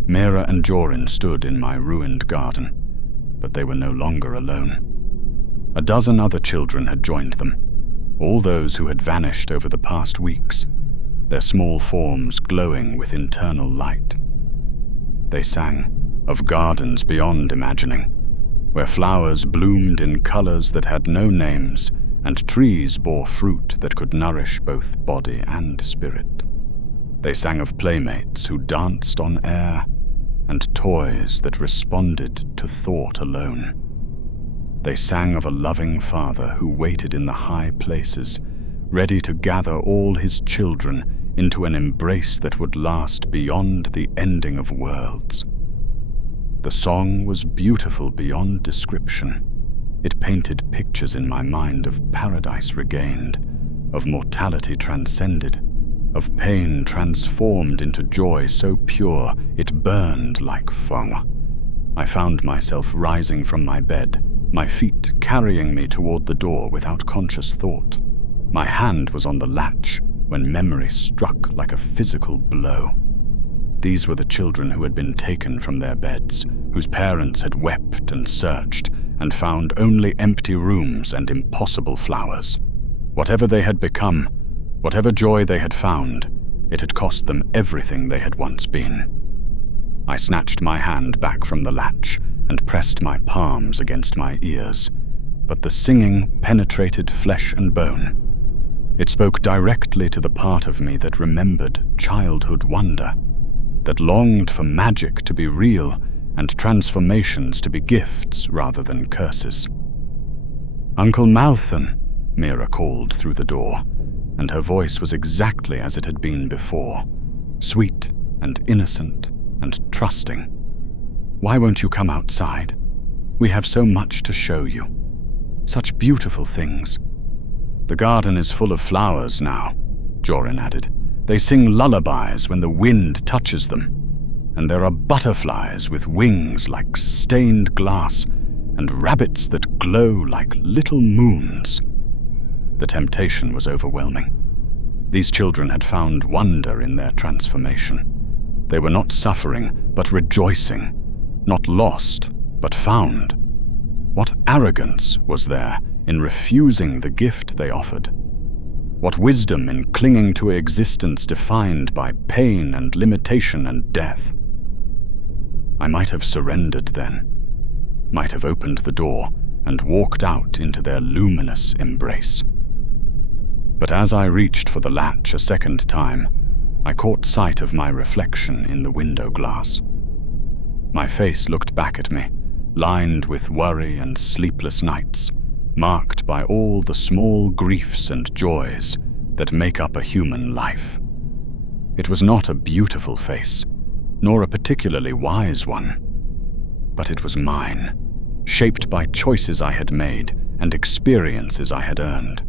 Mira and Jorin stood in my ruined garden, but they were no longer alone. A dozen other children had joined them, all those who had vanished over the past weeks, their small forms glowing with internal light. They sang of gardens beyond imagining, where flowers bloomed in colors that had no names, and trees bore fruit that could nourish both body and spirit. They sang of playmates who danced on air, and toys that responded to thought alone. They sang of a loving father who waited in the high places, ready to gather all his children into an embrace that would last beyond the ending of worlds. The song was beautiful beyond description. It painted pictures in my mind of paradise regained, of mortality transcended, of pain transformed into joy so pure it burned like fire. I found myself rising from my bed, my feet carrying me toward the door without conscious thought. My hand was on the latch when memory struck like a physical blow. These were the children who had been taken from their beds, whose parents had wept and searched and found only empty rooms and impossible flowers. Whatever they had become, whatever joy they had found, it had cost them everything they had once been. I snatched my hand back from the latch and pressed my palms against my ears, but the singing penetrated flesh and bone. It spoke directly to the part of me that remembered childhood wonder, that longed for magic to be real and transformations to be gifts rather than curses. "Uncle Malthan," Mira called through the door, and her voice was exactly as it had been before, sweet and innocent and trusting. "Why won't you come outside? We have so much to show you. Such beautiful things." "The garden is full of flowers now," Jorin added. "They sing lullabies when the wind touches them. And there are butterflies with wings like stained glass and rabbits that glow like little moons." The temptation was overwhelming. These children had found wonder in their transformation. They were not suffering, but rejoicing, not lost, but found. What arrogance was there in refusing the gift they offered? What wisdom in clinging to an existence defined by pain and limitation and death? I might have surrendered then, might have opened the door and walked out into their luminous embrace. But as I reached for the latch a second time, I caught sight of my reflection in the window glass. My face looked back at me, lined with worry and sleepless nights, marked by all the small griefs and joys that make up a human life. It was not a beautiful face, nor a particularly wise one, but it was mine, shaped by choices I had made and experiences I had earned.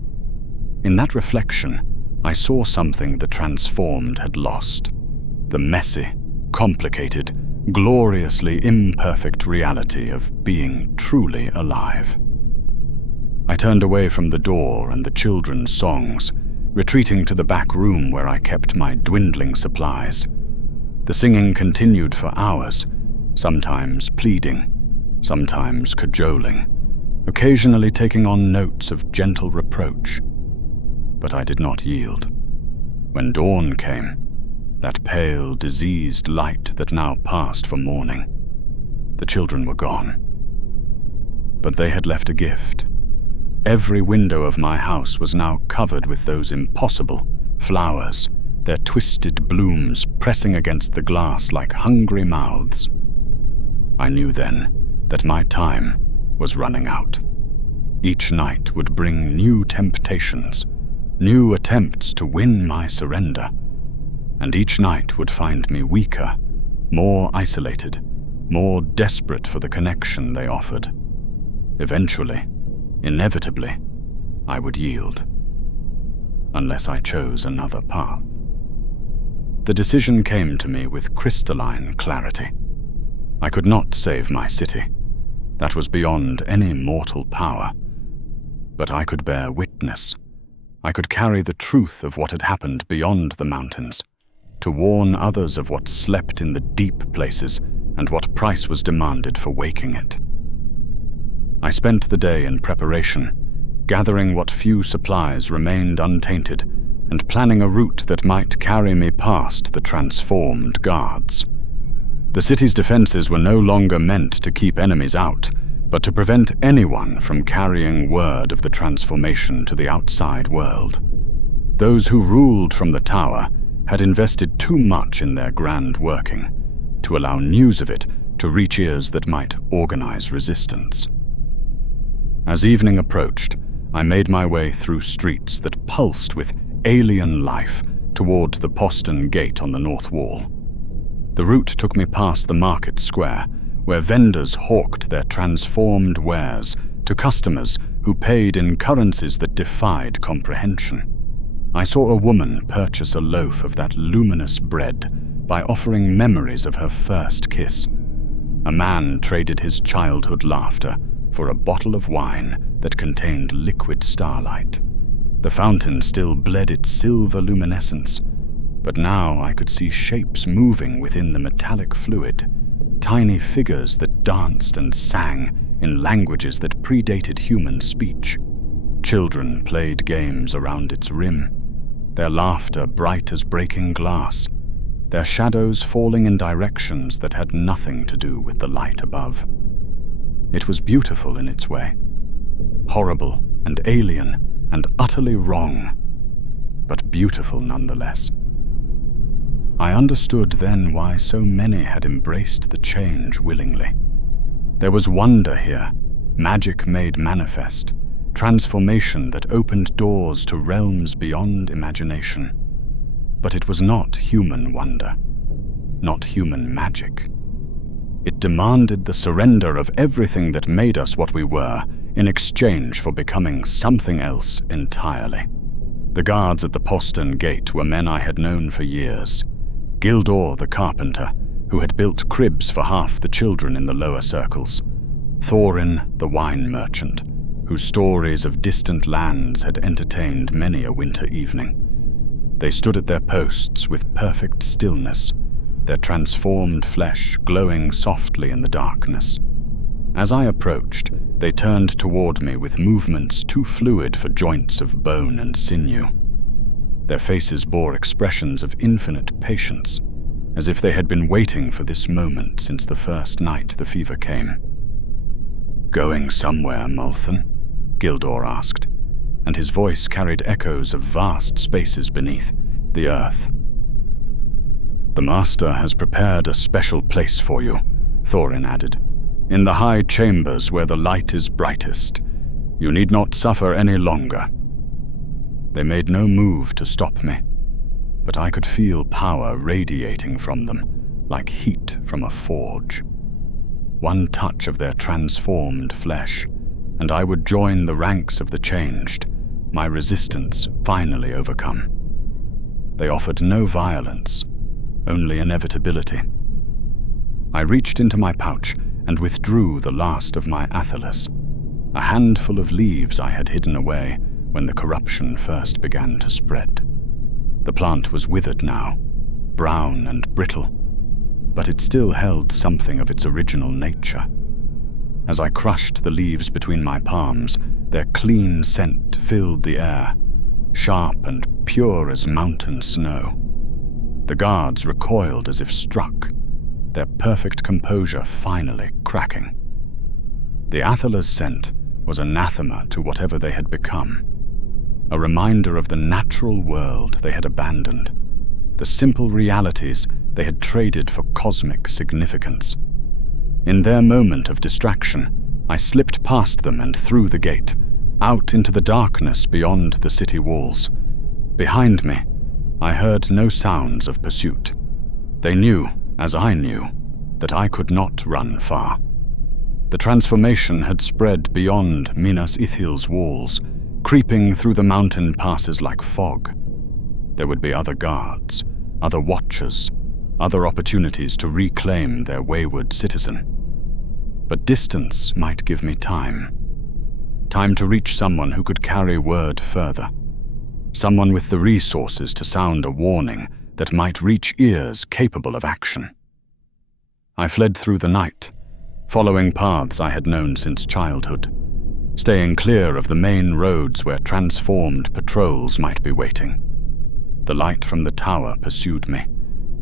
In that reflection, I saw something the transformed had lost, the messy, complicated, gloriously imperfect reality of being truly alive. I turned away from the door and the children's songs, retreating to the back room where I kept my dwindling supplies. The singing continued for hours, sometimes pleading, sometimes cajoling, occasionally taking on notes of gentle reproach. But I did not yield. When dawn came, that pale, diseased light that now passed for morning, the children were gone. But they had left a gift, Every window of my house was now covered with those impossible flowers, their twisted blooms pressing against the glass like hungry mouths. I knew then that my time was running out. Each night would bring new temptations, new attempts to win my surrender, and each night would find me weaker, more isolated, more desperate for the connection they offered. Eventually, inevitably, I would yield, unless I chose another path. The decision came to me with crystalline clarity. I could not save my city. That was beyond any mortal power. But I could bear witness. I could carry the truth of what had happened beyond the mountains, to warn others of what slept in the deep places and what price was demanded for waking it. I spent the day in preparation, gathering what few supplies remained untainted and planning a route that might carry me past the transformed guards. The city's defenses were no longer meant to keep enemies out, but to prevent anyone from carrying word of the transformation to the outside world. Those who ruled from the tower had invested too much in their grand working to allow news of it to reach ears that might organize resistance. As evening approached, I made my way through streets that pulsed with alien life toward the postern gate on the north wall. The route took me past the market square, where vendors hawked their transformed wares to customers who paid in currencies that defied comprehension. I saw a woman purchase a loaf of that luminous bread by offering memories of her first kiss. A man traded his childhood laughter for a bottle of wine that contained liquid starlight. The fountain still bled its silver luminescence, but now I could see shapes moving within the metallic fluid, tiny figures that danced and sang in languages that predated human speech. Children played games around its rim, their laughter bright as breaking glass, their shadows falling in directions that had nothing to do with the light above. It was beautiful in its way, horrible and alien and utterly wrong, but beautiful nonetheless. I understood then why so many had embraced the change willingly. There was wonder here, magic made manifest, transformation that opened doors to realms beyond imagination. But it was not human wonder, not human magic. It demanded the surrender of everything that made us what we were in exchange for becoming something else entirely. The guards at the postern gate were men I had known for years. Gildor the carpenter, who had built cribs for half the children in the lower circles. Thorin the wine merchant, whose stories of distant lands had entertained many a winter evening. They stood at their posts with perfect stillness, their transformed flesh glowing softly in the darkness. As I approached, they turned toward me with movements too fluid for joints of bone and sinew. Their faces bore expressions of infinite patience, as if they had been waiting for this moment since the first night the fever came. "Going somewhere, Malthan?" Gildor asked, and his voice carried echoes of vast spaces beneath the earth. "The Master has prepared a special place for you," Thorin added. "In the high chambers where the light is brightest. You need not suffer any longer." They made no move to stop me, but I could feel power radiating from them, like heat from a forge. One touch of their transformed flesh, and I would join the ranks of the changed, my resistance finally overcome. They offered no violence, only inevitability. I reached into my pouch and withdrew the last of my athelas, a handful of leaves I had hidden away when the corruption first began to spread. The plant was withered now, brown and brittle, but it still held something of its original nature. As I crushed the leaves between my palms, their clean scent filled the air, sharp and pure as mountain snow. The guards recoiled as if struck, their perfect composure finally cracking. The athelas scent was anathema to whatever they had become. A reminder of the natural world they had abandoned, the simple realities they had traded for cosmic significance. In their moment of distraction, I slipped past them and through the gate, out into the darkness beyond the city walls. Behind me, I heard no sounds of pursuit. They knew, as I knew, that I could not run far. The transformation had spread beyond Minas Ithil's walls, creeping through the mountain passes like fog. There would be other guards, other watchers, other opportunities to reclaim their wayward citizen. But distance might give me time. Time to reach someone who could carry word further. Someone with the resources to sound a warning that might reach ears capable of action. I fled through the night, following paths I had known since childhood, staying clear of the main roads where transformed patrols might be waiting. The light from the tower pursued me,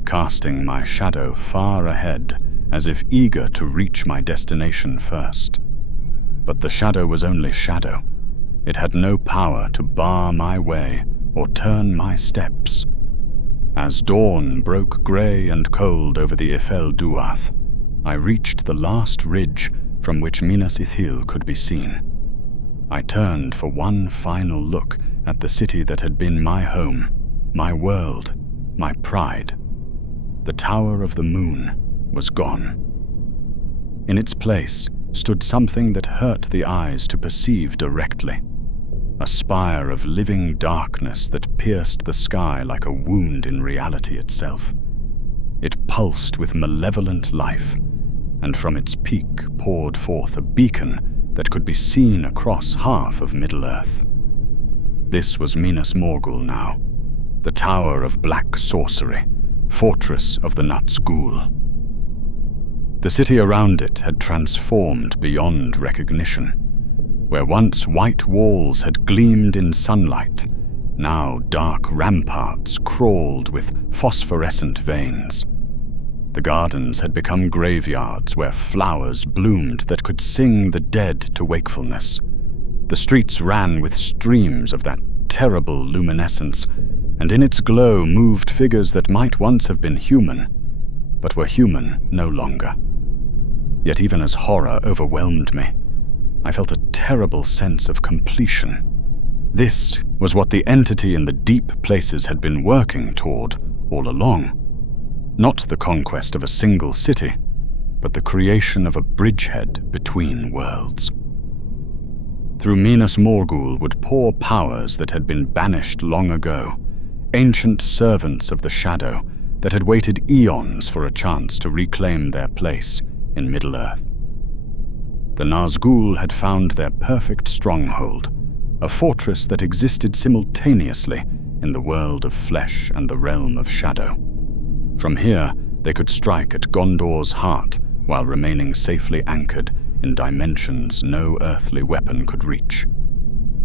casting my shadow far ahead, as if eager to reach my destination first. But the shadow was only shadow. It had no power to bar my way or turn my steps. As dawn broke grey and cold over the Ifel Duath, I reached the last ridge from which Minas Ithil could be seen. I turned for one final look at the city that had been my home, my world, my pride. The Tower of the Moon was gone. In its place stood something that hurt the eyes to perceive directly. A spire of living darkness that pierced the sky like a wound in reality itself. It pulsed with malevolent life, and from its peak poured forth a beacon that could be seen across half of Middle-earth. This was Minas Morgul now, the Tower of Black Sorcery, fortress of the Nazgûl. The city around it had transformed beyond recognition. Where once white walls had gleamed in sunlight, now dark ramparts crawled with phosphorescent veins. The gardens had become graveyards where flowers bloomed that could sing the dead to wakefulness. The streets ran with streams of that terrible luminescence, and in its glow moved figures that might once have been human, but were human no longer. Yet even as horror overwhelmed me, I felt a terrible sense of completion. This was what the entity in the deep places had been working toward all along. Not the conquest of a single city, but the creation of a bridgehead between worlds. Through Minas Morgul would pour powers that had been banished long ago, ancient servants of the shadow that had waited eons for a chance to reclaim their place in Middle-earth. The Nazgûl had found their perfect stronghold, a fortress that existed simultaneously in the world of flesh and the realm of shadow. From here, they could strike at Gondor's heart while remaining safely anchored in dimensions no earthly weapon could reach.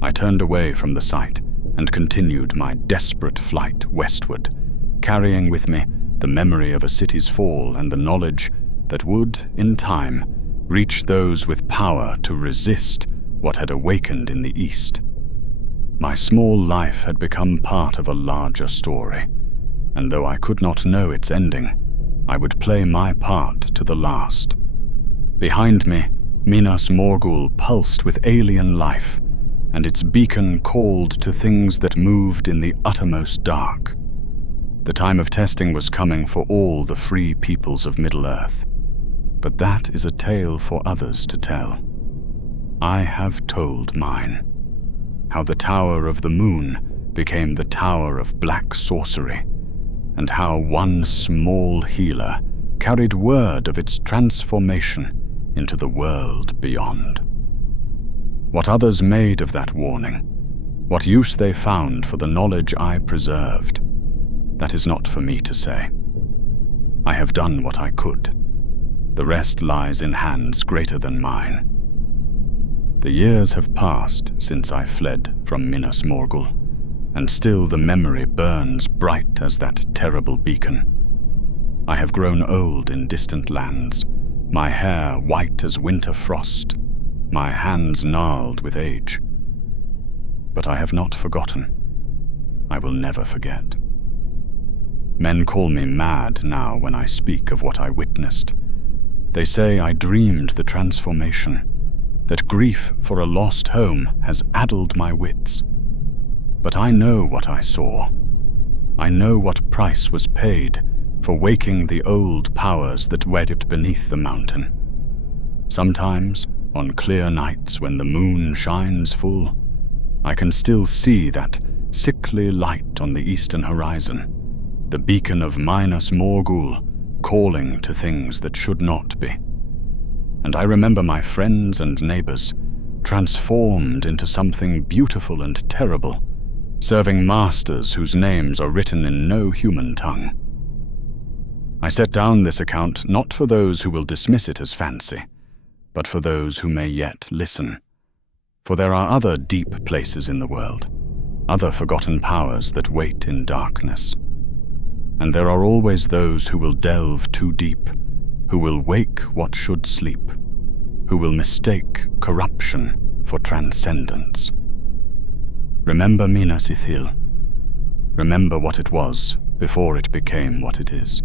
I turned away from the sight and continued my desperate flight westward, carrying with me the memory of a city's fall and the knowledge that would, in time, reach those with power to resist what had awakened in the east. My small life had become part of a larger story, and though I could not know its ending, I would play my part to the last. Behind me, Minas Morgul pulsed with alien life, and its beacon called to things that moved in the uttermost dark. The time of testing was coming for all the free peoples of Middle-earth. But that is a tale for others to tell. I have told mine. How the Tower of the Moon became the Tower of Black Sorcery, and how one small healer carried word of its transformation into the world beyond. What others made of that warning, what use they found for the knowledge I preserved, that is not for me to say. I have done what I could. The rest lies in hands greater than mine. The years have passed since I fled from Minas Morgul, and still the memory burns bright as that terrible beacon. I have grown old in distant lands, my hair white as winter frost, my hands gnarled with age. But I have not forgotten. I will never forget. Men call me mad now when I speak of what I witnessed. They say I dreamed the transformation, that grief for a lost home has addled my wits. But I know what I saw. I know what price was paid for waking the old powers that waited beneath the mountain. Sometimes, on clear nights when the moon shines full, I can still see that sickly light on the eastern horizon, the beacon of Minas Morgul calling to things that should not be. And I remember my friends and neighbors transformed into something beautiful and terrible, serving masters whose names are written in no human tongue. I set down this account not for those who will dismiss it as fancy, but for those who may yet listen. For there are other deep places in the world, other forgotten powers that wait in darkness. And there are always those who will delve too deep, who will wake what should sleep, who will mistake corruption for transcendence. Remember Minas Ithil. Remember what it was before it became what it is.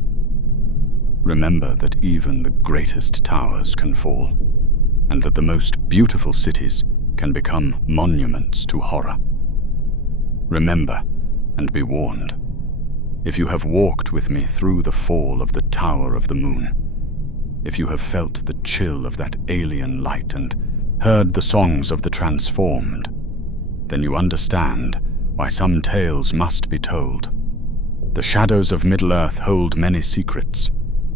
Remember that even the greatest towers can fall, and that the most beautiful cities can become monuments to horror. Remember and be warned. If you have walked with me through the fall of the Tower of the Moon, if you have felt the chill of that alien light and heard the songs of the transformed, then you understand why some tales must be told. The shadows of Middle-earth hold many secrets,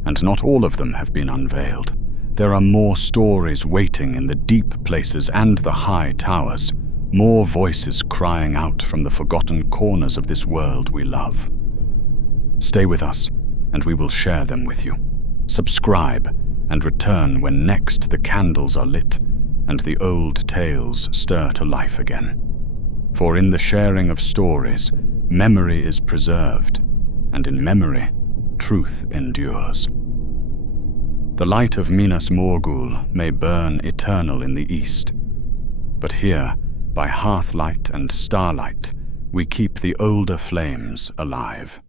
and not all of them have been unveiled. There are more stories waiting in the deep places and the high towers, more voices crying out from the forgotten corners of this world we love. Stay with us, and we will share them with you. Subscribe, and return when next the candles are lit and the old tales stir to life again. For in the sharing of stories, memory is preserved, and in memory, truth endures. The light of Minas Morgul may burn eternal in the east, but here, by hearthlight and starlight, we keep the older flames alive.